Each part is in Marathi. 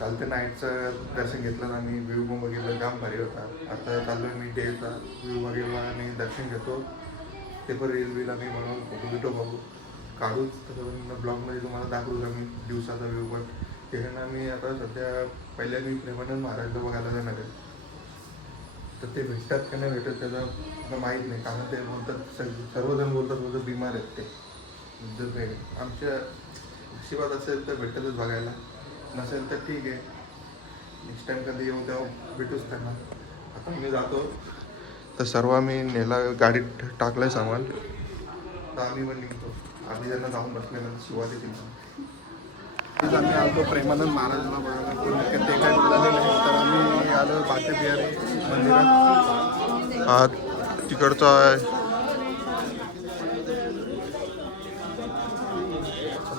काल ते नाईटचं दर्शन घेतलं आम्ही व्ह्यू पण बघितलं जाम भारी होता. आता चाललो मी डेचा व्ह्यू बघितला आणि दर्शन घेतो. ते पण रील बिल आम्ही बनवून फोटो बिटो बघू. काढूच तसं ब्लॉगमध्ये तुम्हाला दाखवू आम्ही दिवसाचा व्ह्यू पण त्याच्यानं आम्ही आता सध्या पहिल्या मी प्रेमानंद महाराजला बघायला जाणार आहे. तर ते भेटतात का नाही भेटत त्याचं मला माहीत नाही कारण ते बोलतात सग- सर्वजण बोलतात बोलतात बिमार आहेत ते. जर आमच्या नशिबात असेल तर भेटतच बघायला. नसेल तर ठीक आहे. नेक्स्ट टाइम कधी येऊ तेव्हा भेटूच त्यांना. आता मी जातो. तर सर्व आम्ही नेला गाडीत टाकलाय सामान. तर आम्ही पण निघतो. आम्ही त्यांना जाऊन देतील आज आम्ही आलो प्रेमानंद महाराजला बघायला. पण ते काय बोलाले नाही. तर आम्ही आलो बाके बिहारी मंदिरात. हा तिकडचा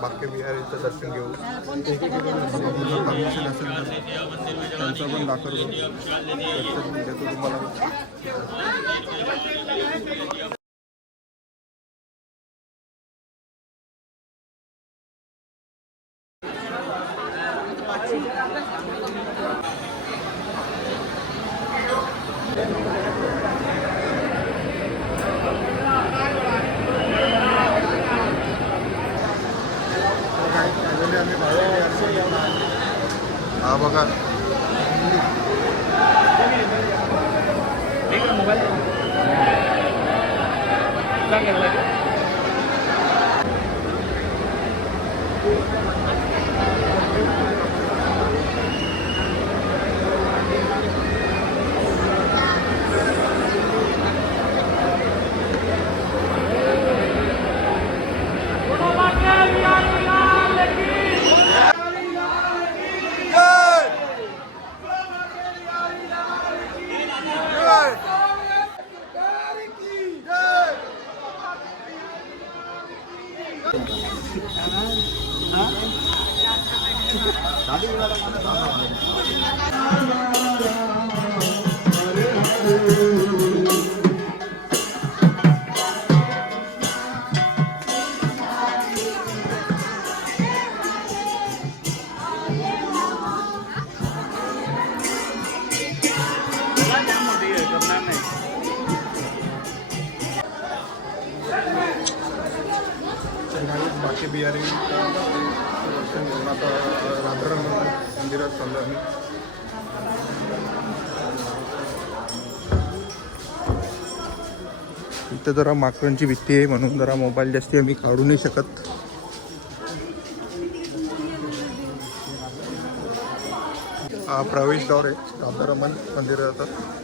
बाके बिहारीचं दर्शन घेऊ परमिशन असेल तर त्यांचं पण दाखवतो दर्शन देतो तुम्हाला बाकी बिहारी दर्शन घेऊन आता मंदिरात चाललो आम्ही. इथं जरा माकडांची भीती आहे म्हणून जरा मोबाईल जास्ती आम्ही काढू नाही शकत. हा प्रवेशद्वार आहे. राधारमण जातात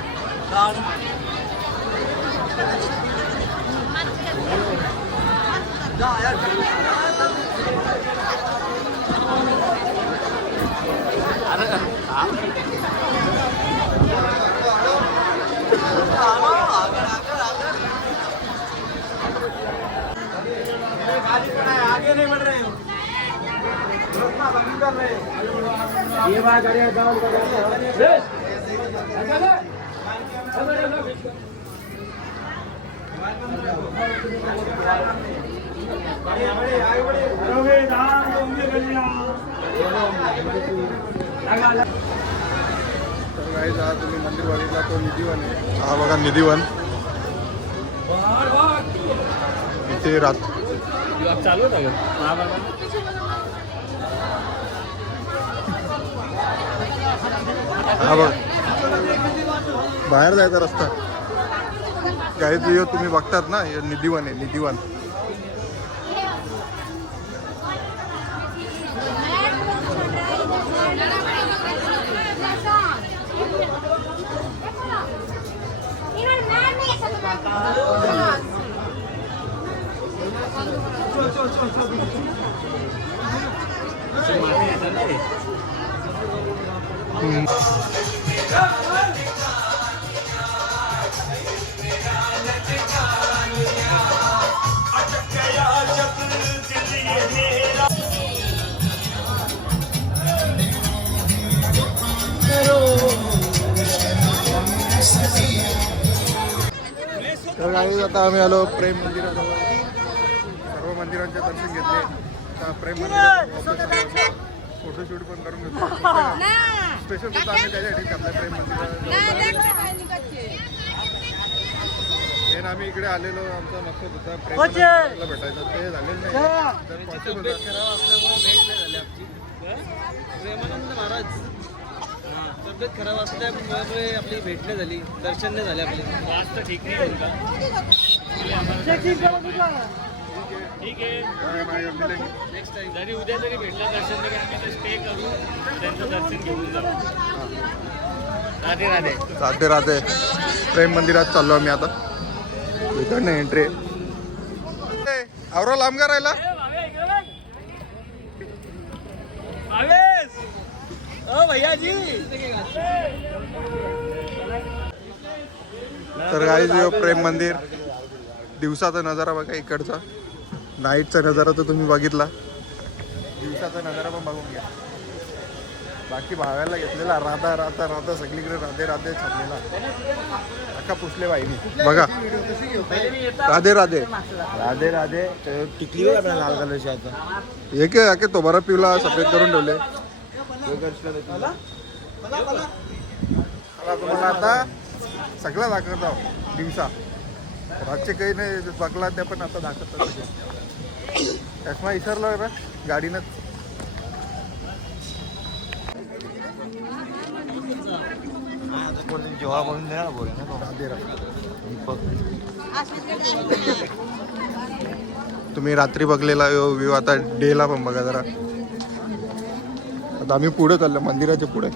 आगे नहीं बढ़ रहे हो ये बात अरे तुम्ही मंदिर बघितला तो निधीवन आहे हा बघा निधीवन. इथे रात चालू हा बघ. बाहेर जायचा रस्ता. काही व्हिडिओ तुम्ही बघतात ना हे निधीवन आहे निधीवन. तर काही आता आम्ही आलो प्रेम मंदिराजवळ. सर्व मंदिरांचे दर्शन घेतले. आता प्रेम मंदिरात फोटोशूट पण करून घेतलो. स्पेशल सुद्धा आम्ही त्याच्यासाठी आपल्या प्रेम मंदिरात हे आम्ही इकडे आलेलो आमचा मकसद होता प्रेम मंदिराला भेटायचं ते झालेलं नाही. तर झाली आमची. प्रेमानंद महाराज. हा, तब्येत खराब असल्यामुळे आपली भेट नाही झाली दर्शन नाही झाले आपले. वास्त ठीक नाही ठीक आहे. नेक्स्ट टाइम जरी उद्या जरी भेटलं दर्शन तरी आम्ही इथे स्टे करू. त्यांचं दर्शन घेऊन जाऊ. राधे राधे. राधे राधे. प्रेम मंदिरात चाललो आम्ही आता. इकडनं एंट्री आवरा लांब का राहिला? भैया जी तर प्रेम मंदिर. दिवसाचा नजारा बघा इकडचा. नाईटचा नजारा तर तुम्ही बघितला. दिवसाचा नजारा पण बघून घ्या. बाकी भाव्याला घेतलेला राधा राधा राधा सगळीकडे राधे राधे छापलेला. अख्खा पुसले बाईनी. बघा. राधे राधे. राधे राधे. टिकली लाल कलरची आता. एक अके तो बरा पिवला सफेद करून ठेवले. मला तुम्हाला आता सगळं दाखवत. आहो दिवसा. रातचे काही नाही बघला त्या पण आता दाखवतात चष्मा विसरलो ना गाडीनं जेव्हा म्हणून द्या बोल राधे तुम्ही रात्री बघलेला व्ह्यू आता डेला पण बघा जरा. आता आम्ही पुढे चाललो मंदिराच्या पुढे.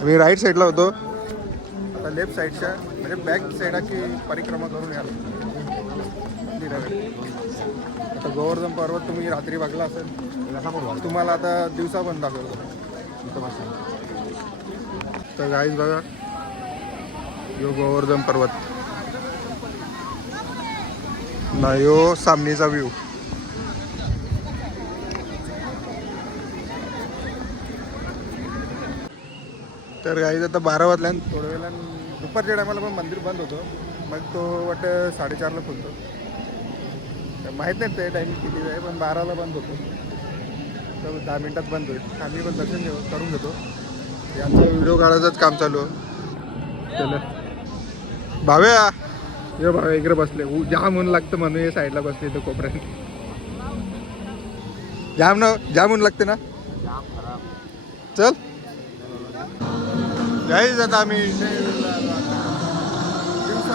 आम्ही राईट साईडला होतो. आता लेफ्ट साईडच्या म्हणजे बॅक साईडा की परिक्रमा करून याल. आता गोवर्धन पर्वत तुम्ही रात्री बघला असेल तुम्हाला आता दिवसा पण दाखवतो. तर गाईज बघा यो गोवर्धन पर्वत. ना यो सामनीचा व्ह्यू तर गाईज आता बारा वाजल्यान थोड्या वेळानं दुपारच्या टायमाला पण मंदिर बंद होतं. मग तो वाटतं साडेचारला खुलतो. तर माहीत नाही ते टाईम किती आहे पण बाराला बंद होतो. तर दहा मिनिटात बंद होईल. आम्ही पण दर्शन घेऊ करून घेतो. यांचा व्हिडिओ काढायचंच काम चालू आहे. चला. भाव्या. ये भाव्या इकडे बसले. जाम ऊन लागतं म्हणून हे साईडला बसले इथं कोपऱ्यात. जाम ना जाम ऊन लागते ना? चल. घ्यायच आता आम्ही. दिवसा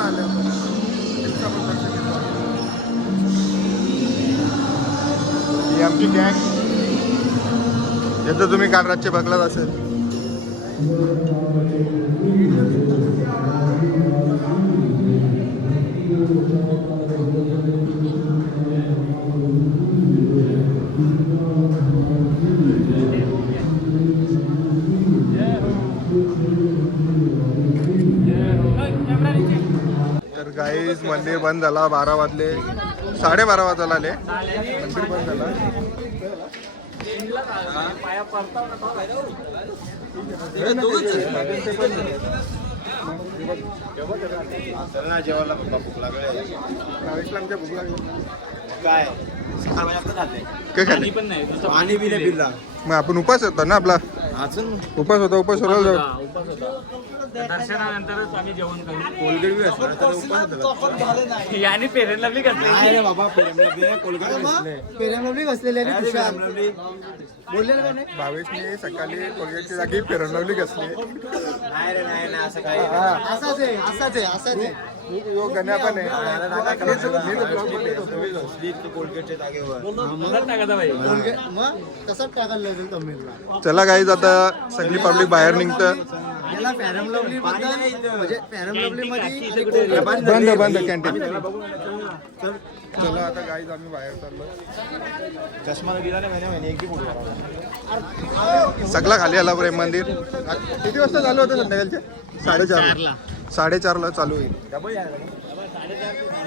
ही आमची गँग येतं तुम्ही काल रातचे बघलाच असेल. गाईज मंदिर बंद झाला बारा वाजले. साडेबारा वाजायला आले. मंदिर बंद झाला. जेवायला भूक लागली नावेशला आमच्या भूक लागली काय? काय खाल्ले? पण नाही नुसतं पाणी बी नाही पिल्ला मग आपण उपास होता ना आपला? अजून? उपास होता उपास सोडायला जाऊ हा, उपास होता. दर्शनानंतरच आम्ही जेवण करू कोलगेट बी असणार तर उपास होता. याने बाबा कोलगेट बसले. बसलेले पेरमलबली? बोलले का नाही भावेशने सकाळी कोलगेटची जागी फिरवली कसली नाही रे नाही नाही असं काही असाच आहे असाच आहे असाच आहे यो गण्या पण आहे कोलगेटच्या जागेवर टाकायचा पाहिजे कोलगे- मग तसंच टाकायला लागेल तमिळला चला गाईज आता सगळी पब्लिक बाहेर निघतं याला फॅरम लवली बद्दल म्हणजे फॅरम लवली मध्ये बंद बंद कॅन्टीन चला. आता गाईज आम्ही बाहेर चाललो. चष्मा दिला नाही महिने महिने एक बी फोटो काढला. सगळा खाली आला प्रेम मंदिर. किती वाजता चालू होतं संध्याकाळचे? साडेचारला. साडेचारला चालू होईल.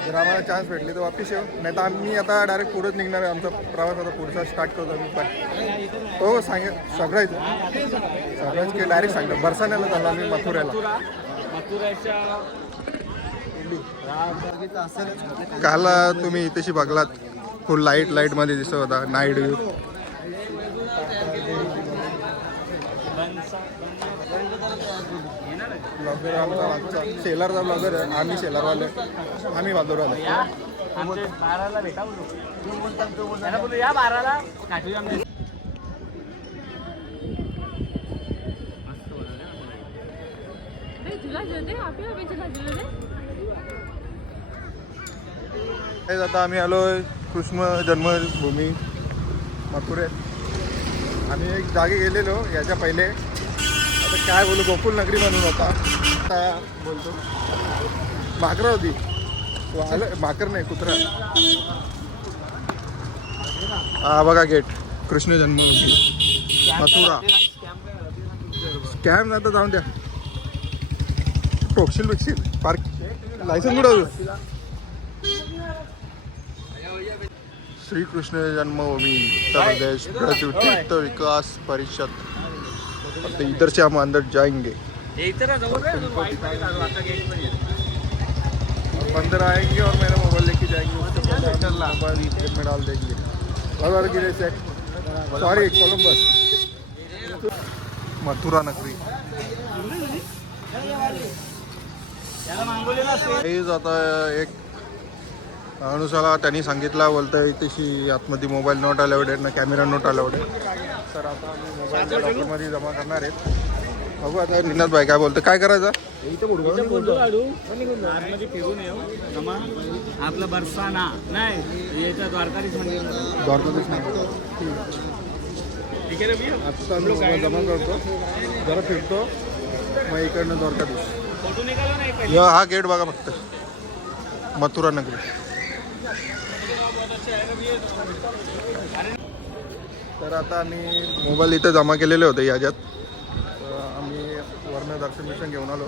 जर आम्हाला चान्स भेटले तर वापिस येऊ. नाही तर आम्ही आता डायरेक्ट पुढेच निघणार आहे. आमचा प्रवास आता पुढचा स्टार्ट करतो आम्ही पण हो सांग सगळंच सगळ्याच की डायरेक्ट सांगतो. बरसाण्याला चाललो आम्ही मथुऱ्याला काल तुम्ही इथेशी बघलात. फुल लाइट लाईटमध्ये दिसत होता. नाईट व्ह्यू ब्लॉगर आमचा मागचा शेलारचा ब्लॉगर आहे. आम्ही शेलारवाले आम्ही वादोरवाले आमचे बाराला भेटा बोलू. या बाराला आमचे. हे आता आम्ही आलोय कृष्ण जन्मभूमी मथुरे. आम्ही एक जागी गेलेलो याच्या पहिले. आता काय बोलू गोकुल नगरी म्हणून होता आता. बोलतो. भाकरं होती आलं भाकर नाही कुत्रा. हा बघा गेट कृष्ण जन्मभूमी मथुरा. स्कॅम नाही तर जाऊन द्या. टोकशील बिकशील. पार्क लायसन कुठं श्रीकृष्ण जन्मभूमी उत्तर प्रदेश तीर्थ विकास परिषद. इधर से हम अंदर जाएंगे अंदर आएंगे और मेरा मोबाइल लेके जाएंगे उसके मोबाइल में डाल देंगे। बाजार गिरे से। Sorry Columbus. मथुरा नगरी। आता एक अनुसाला त्यांनी सांगितलं बोलतं इथेशी आतमध्ये मोबाईल नोट अलाउड आहे ना कॅमेरा नोट अलाउड आहे. तर आता आम्ही मोबाईल लॉकरमध्ये जमा करणार आहेत. बघू आता निनाद भाई काय बोलतं. काय करायचं? आपलं बरसाना. नाही द्वारकाधीश मंदिर. द्वारकाधीश नाही? आता आम्ही जमा करतो. जरा फिरतो. मग इकडनं द्वारकाधीश. हा गेट बघा फक्त. मथुरा नगरी. तर आता आम्ही मोबाईल इथे जमा केलेले होते याच्यात. वर्ण दर्शन बिर्शन घेऊन आलो.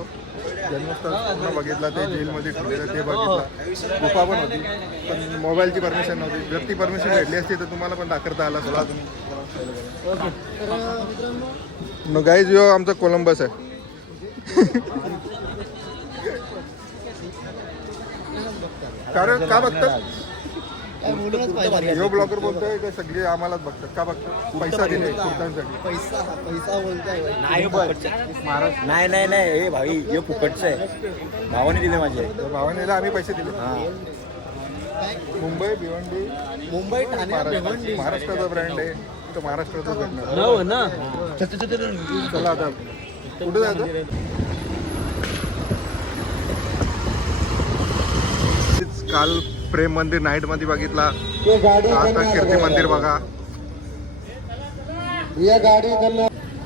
जन्मस्थळ पूर्ण बघितला ते जेलमध्ये ठेवलेलं ते बघितलं. गुफा पण होती पण मोबाईलची परमिशन नव्हती. जर ती परमिशन भेटली असती तर तुम्हाला पण दाखवता आला असला तुम्ही गाईज यो आमचा कोलंबस आहे. कारण का बघतात यो ब्लॉगर बोलतोय की सगळे आम्हालाच बघतात. का बघतात? पैसा दिले कुर्तांसाठी पैसा पैसा बोलताय नाही. नाही नाही नाही. हे भाई हे फुकटचं आहे. भावाने दिले माझे. भावानेला आम्ही पैसे दिले. हा. मुंबई भिवंडी. मुंबई ठाणे महाराष्ट्राचा ब्रँड आहे. तर महाराष्ट्रातच भेटणार. हो ना चला. आता. कुठे जायचं? तेच काल प्रेम मंदिर नाईटमध्ये बघितला. आता कीर्ती मंदिर बघा.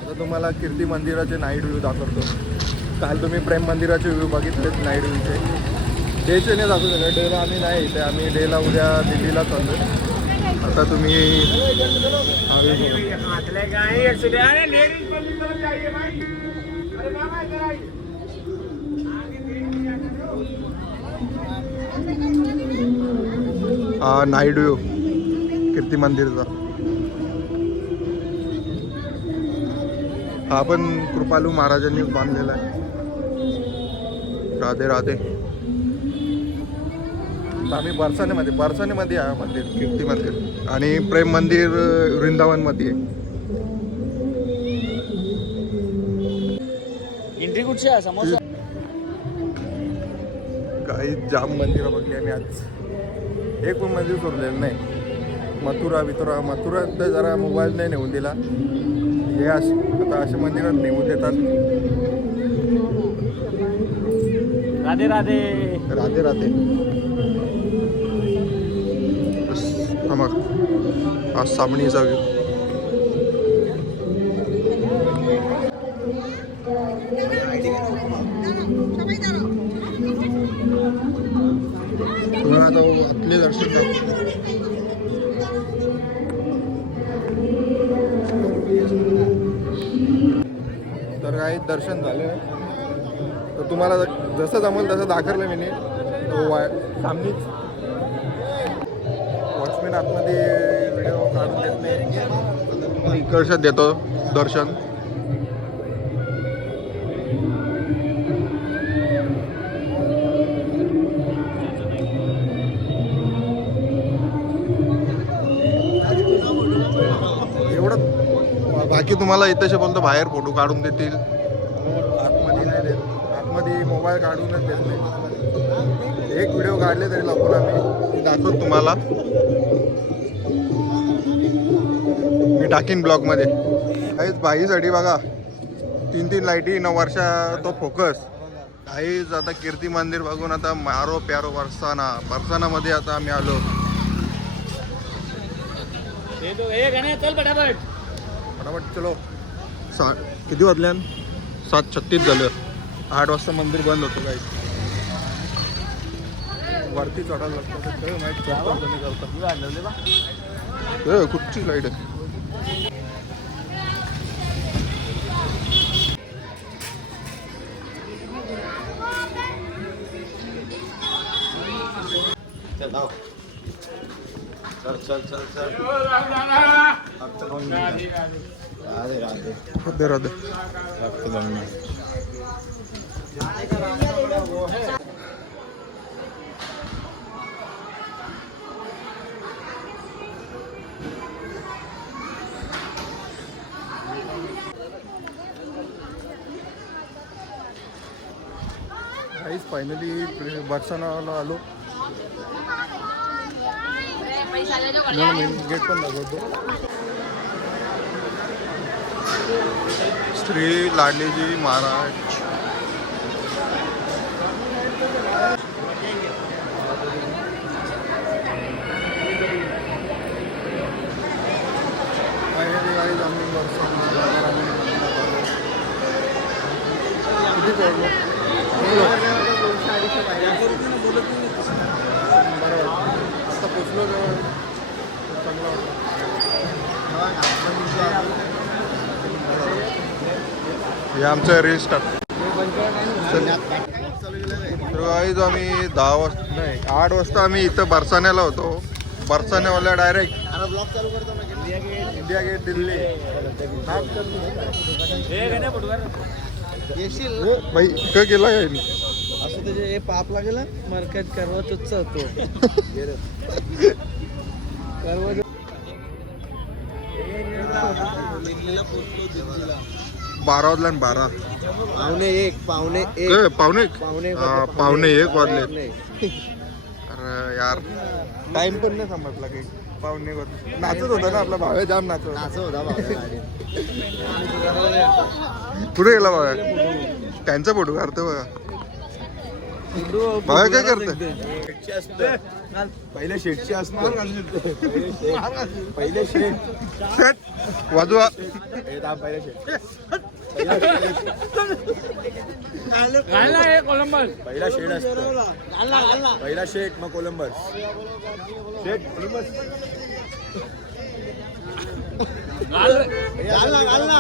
आता तुम्हाला कीर्ती मंदिराचे नाईट व्ह्यू दाखवतो. काल तुम्ही प्रेम मंदिराचे व्ह्यू बघितलेत नाईट व्ह्यूचे डेचे नाही दाखवू शकत. डेला आम्ही नाही इथे. आम्ही डेला उद्या दिल्लीला चाललो आता तुम्ही हा हा व्ह्यू कीर्ती मंदिरचा. हा पण कृपालू महाराजांनी बांधलेला आहे. राधे राधे. आम्ही बरसानेमध्ये बरसानेमध्ये आहे मंदिर. कीर्ती मंदिर. आणि प्रेम मंदिर वृंदावनमध्ये आहे. एंट्री कुठची आहे? समोसा काही जाम मंदिरं बघली आम्ही आज. एक पण मंदिर सोडलेलं नाही. मथुरा बिथुरा मथुरा तर जरा मोबाईल नाही नेऊन दिला. हे अस आता अशा मंदिरात नेऊन देतात. राधे राधे. राधे राधे. हा सामणीचा व्ह्यू तुम्हाला तर काही दर्शन झालं तर तुम्हाला जसं जमल तसं दाखवलं मी तो वाय सामनीच वॉचमॅन आतमध्ये व्हिडिओ काढून देत नाही. इकडच्यात देतो दर्शन. बाकी तुम्हाला इथेचे बोलतो बाहेर फोटो काढून देतील? आतमध्ये नाही देत. आतमध्ये मोबाईल काढूनच देत नाही. एक व्हिडिओ काढले तरी लवकर आम्ही दाखवत तुम्हाला. मी टाकीन ब्लॉगमध्ये. काहीच बाईसाठी बघा तीन तीन लाईटी नऊ वर्षा तो फोकस. काहीच आता कीर्ती मंदिर बघून आता मारो प्यारो बरसाना. बरसानामध्ये आता आम्ही आलो. फटाफट चलो सा किती वाजल्यान सात छत्तीस झालं. आठ वाजता मंदिर बंद होतं काही वरती चढायला लागतं तर ते माहीत चढतो का नाही करता. राधे राधे काहीच फायनली बरसानाला आलो गेट पण दाखवतो. श्री लाडलीजी महाराज. Finally बरं आता पोचलो जवळ. चांगलं हे आमचं रील स्टार्ट जो आम्ही दहा वाजता नाही आठ वाजता आम्ही इथं बरसाण्याला होतो. बरसाण्यावाल्या डायरेक्ट इंडिया गेट दिल्ली. येशील भाई काय केला काय मी? असं त्याचे हे पाप लागेल मरकट करवा तुच्च होतो करवा बारा वाजला आणि बारा. पावणे एक पावणे एक. पावणे एक? पावणे एक हा, वाजले, पावणे एक वाजले. अरे यार. टाइम पण नाही समजला काही. पावणे एक वाजले. नाचत होता ना आपला भावे? जाम नाचत होता. असं होता कुठे गेला बाबा त्यांचा फोटो काढतो बघा. बाबा काय करतोय? पहिले शेटची असते. पहिले शेट वाजवा. पहिले शेट कोलंबस. पहिला शेड असतो. पहिला शेट मग कोलंबस. शेट कोलंबस. घाल ना घाल ना.